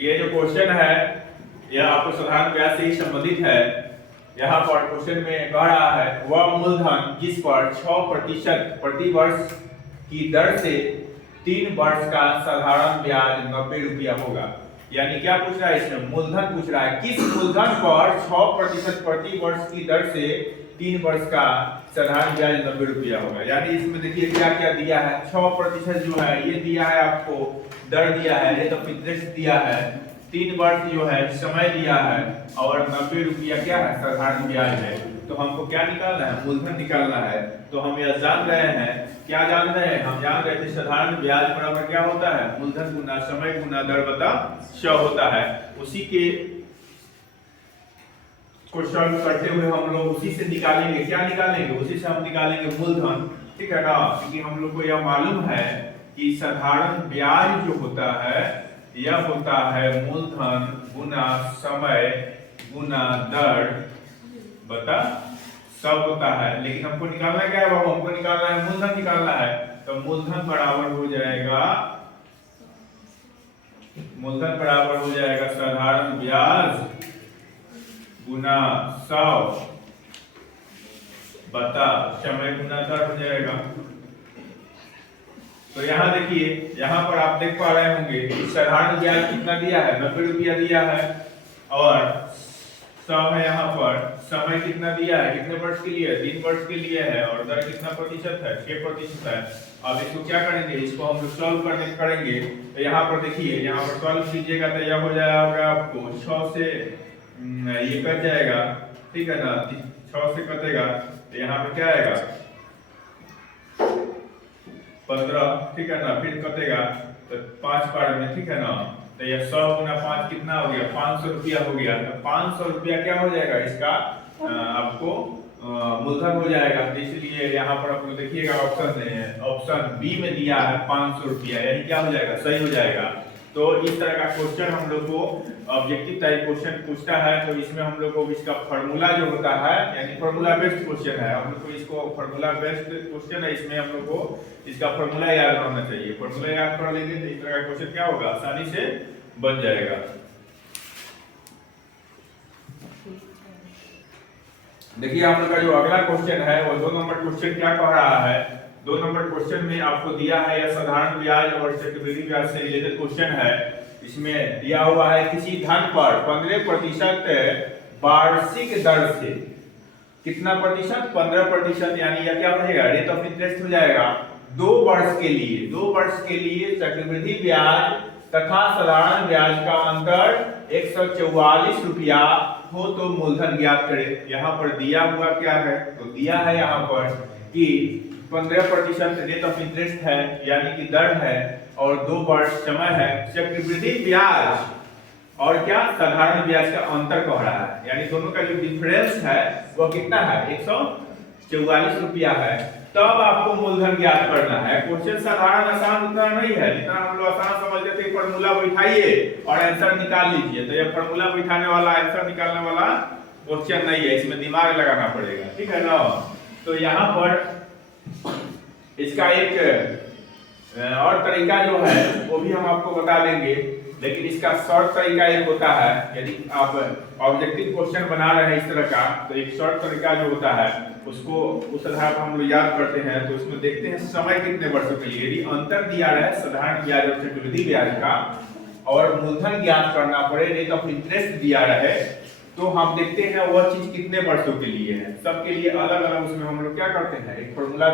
ये जो क्वेश्चन है यह आपको साधारण ब्याज से ही संबंधित है। यहाँ पर क्वेश्चन में कह रहा है वह मूलधन जिस पर 6% प्रति वर्ष की दर से 3 वर्ष का साधारण ब्याज 90 रुपया होगा। यानी क्या पूछ रहा है इसमें, मूलधन पूछ रहा है। किस मूलधन पर 6% प्रति वर्ष की दर से 3 वर्ष का साधारण ब्याज 90 रुपया होगा। यानी इसमें देखिए क्या क्या दिया है, 6% जो है ये दिया है, आपको दर दिया है, रेट ऑफ इंटरेस्ट दिया है, 3 वर्ष जो है समय दिया है, और 90 रुपया क्या है साधारण ब्याज है। तो हमको क्या निकालना है, मूलधन निकालना है। तो हम यह जान रहे हैं, क्या जान रहे हैं, हम जान रहे थे साधारण ब्याज बराबर क्या होता है, मूलधन गुना समय गुना दर बटा 100 होता है। उसी के क्वेश्चन करते हुए हम लोग उसी से निकालेंगे, क्या निकालेंगे, उसी से हम निकालेंगे मूलधन, ठीक है ना। क्योंकि हम लोग को यह मालूम है कि साधारण ब्याज जो होता है यह होता है मूलधन गुना समय गुना दर बता 100 होता है। लेकिन हमको निकालना क्या है बाबू, हमको निकालना है मूलधन निकालना है। तो मूलधन बराबर हो जाएगा, मूलधन बराबर हो जाएगा साधारण ब्याज गुना 100 बता समय गुना दर हो जाएगा। तो यहाँ देखिए, यहाँ पर आप देख पा रहे होंगे कि साधारण ब्याज कितना दिया है, 90 रुपया दिया है, और 100 है। यहाँ पर समय कितना दिया है, कितने वर्ष के लिए, 3 वर्ष के लिए है, और दर कितना प्रतिशत है, 6% है। अब इसको क्या करेंगे, इसको हम लोग सॉल्व करेंगे। तो यहाँ पर देखिए, यहाँ पर सॉल्व कीजिएगा तो यह हो जाएगा आपको 6 से ये कट जाएगा, ठीक है ना, 6 से कटेगा तो यहाँ पर क्या आएगा 15, ठीक है ना, फिर कटेगा तो 5 बार में, ठीक है ना। तो ये 100 गुना 5 कितना हो गया, 500 रुपया हो गया। तो 500 रुपया क्या हो जाएगा इसका आपको मूलधन हो जाएगा। तो इसलिए यहाँ पर आप लोग देखिएगा ऑप्शन बी में दिया है 500 रुपया, यानी क्या हो जाएगा, सही हो जाएगा। तो इस तरह का क्वेश्चन हम लोग को ऑब्जेक्टिव टाइप क्वेश्चन पूछता है, तो इसमें हम लोग को इसका फॉर्मूला जो होता है, यानी फॉर्मूला बेस्ड क्वेश्चन है, हम लोग को इसको फॉर्मूला बेस्ड क्वेश्चन है, इसमें हम लोग को इसका फॉर्मूला याद होना चाहिए। फॉर्मूला याद कर लेंगे तो इस तरह का क्वेश्चन क्या होगा, आसानी से बन जाएगा। देखिए हम लोग का जो अगला क्वेश्चन है वो 2 नंबर क्वेश्चन क्या कह रहा है। 2 नंबर क्वेश्चन में आपको दिया है यह साधारण ब्याज और चक्रवृद्धि ब्याज से रिलेटेड क्वेश्चन है। इसमें दिया हुआ है किसी धन पर 15% वार्षिक दर से, कितना प्रतिशत, 15%, यानी यह क्या हो जाएगा, रेट ऑफ इंटरेस्ट हो जाएगा 2 वर्ष के लिए। 2 वर्ष के लिए चक्रवृद्धि ब्याज तथा साधारण ब्याज का अंतर 144 रुपया हो तो मूलधन ज्ञात करें। यहाँ पर दिया हुआ क्या है, तो दिया है यहाँ पर कि 15% रेट ऑफ इंटरेस्ट है, यानी कि दर है, और 2 वर्ष समय है। चक्रवृद्धि ब्याज और क्या साधारण ब्याज का अंतर कह रहा है, यानी दोनों का जो डिफरेंस है वो कितना है, 144 रुपया है। तब आपको मूलधन ज्ञात करना है। क्वेश्चन साधारण आसान उतना नहीं है जितना हम लोग आसान समझते थे, फॉर्मूला बैठाइए और आंसर निकाल लीजिए। तो ये फॉर्मूला बैठाने वाला, आंसर निकालने वाला क्वेश्चन नहीं है, इसमें दिमाग लगाना पड़ेगा, ठीक है ना। तो यहाँ पर इसका एक और तरीका जो है वो भी हम आपको बता देंगे, लेकिन इसका शॉर्ट तरीका एक होता है। यदि आप ऑब्जेक्टिव क्वेश्चन बना रहे हैं इस तरह का, तो एक शॉर्ट तरीका जो होता है उसको उस आधार पर हम लोग याद करते हैं। तो उसमें देखते हैं समय कितने वर्षों के लिए, यदि अंतर दिया रहे साधारण ब्याज और चक्रवृद्धि ब्याज का, और मूलधन ज्ञात करना पड़े, रेट ऑफ इंटरेस्ट दिया रहे, तो हम देखते हैं वह चीज कितने वर्षों के लिए है। सबके लिए अलग अलग उसमें हम लोग क्या करते हैं, एक फॉर्मूला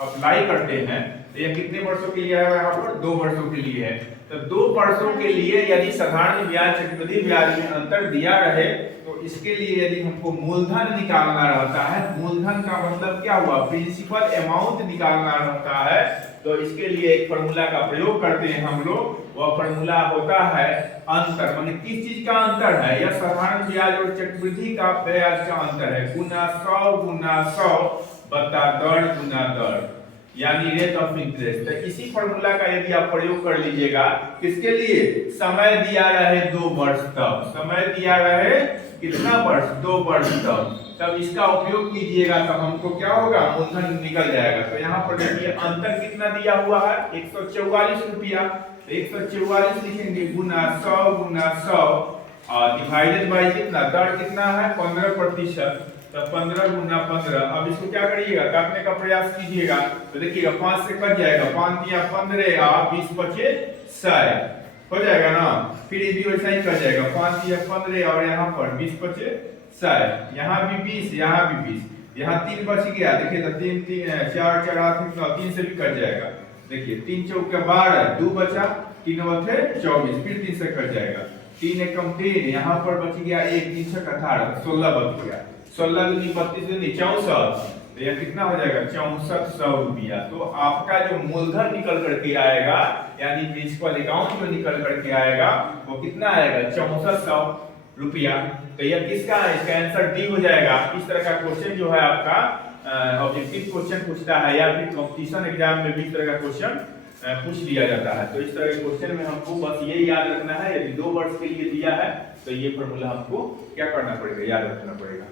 अप्लाई करते हैं। तो यह कितने वर्षों के लिए है, यहाँ पर 2 वर्षों के लिए है। तो 2 वर्षों के लिए यदि साधारण ब्याज चक्रवृद्धि ब्याज में अंतर दिया रहे, तो इसके लिए यदि हमको मूलधन निकालना रहता है, मूलधन का मतलब क्या हुआ, प्रिंसिपल अमाउंट निकालना रहता है, तो इसके लिए एक फॉर्मूला का प्रयोग करते हैं हम लोग। वह फॉर्मूला होता है अंतर, माने किस चीज का अंतर है, यह साधारण ब्याज और चक्रवृद्धि का ब्याज का अंतर है, गुना 100 बता दर गुना दर, यानी रेट ऑफ इंटरेस्ट। तो इसी फॉर्मूला का यदि आप प्रयोग कर लीजिएगा, किसके लिए, समय दिया रहे 2 वर्ष तक, समय दिया रहे कितना वर्ष, 2 वर्ष तब इसका उपयोग कीजिएगा तो हमको क्या होगा, मूलधन निकल जाएगा। तो यहाँ पर देखिए अंतर कितना दिया हुआ है, 144 रुपया। 144 लिखेंगे गुना 100 डिवाइडेड बाई कितना, दर कितना है 15%, तो 15 गुना 15। अब इसको क्या करिएगा, काटने का प्रयास कीजिएगा, तो देखिएगा 5 से कट जाएगा, 5 दिया 15 और 20 बचे 100 हो जाएगा ना। फिर ये भी वैसा ही कट जाएगा, 5 दिया 15 और यहाँ पर 20 बचे 100, यहाँ भी 20, यहाँ भी 20, यहाँ 3 बच गया। देखिए तो 3 3 4 4 8 3 से भी कट जाएगा। देखिए 3 चौके 12, 2 बचा, 3 बचे 24, फिर 3 से कट जाएगा, 3 एकम 3, यहाँ पर बच गया 1, 3 छक 18, 16 बच गया, 16 दूनी 32 दूनी 64, तो यह कितना हो जाएगा 6400 रुपया। तो आपका जो मूलधन निकल करके आएगा यानी प्रिंसिपल अकाउंट जो निकल करके आएगा वो कितना आएगा 6400 रुपया। तो यह किसका है, इसका आंसर डी हो जाएगा। इस तरह का क्वेश्चन जो है आपका ऑब्जेक्टिव क्वेश्चन पूछता है या फिर कंपटीशन एग्जाम में भी इस तरह का क्वेश्चन पूछ लिया जाता है। तो इस तरह के क्वेश्चन में हमको बस ये याद रखना है, यदि 2 वर्ष के लिए दिया है तो ये फॉर्मूला हमको क्या करना पड़ेगा, याद रखना पड़ेगा।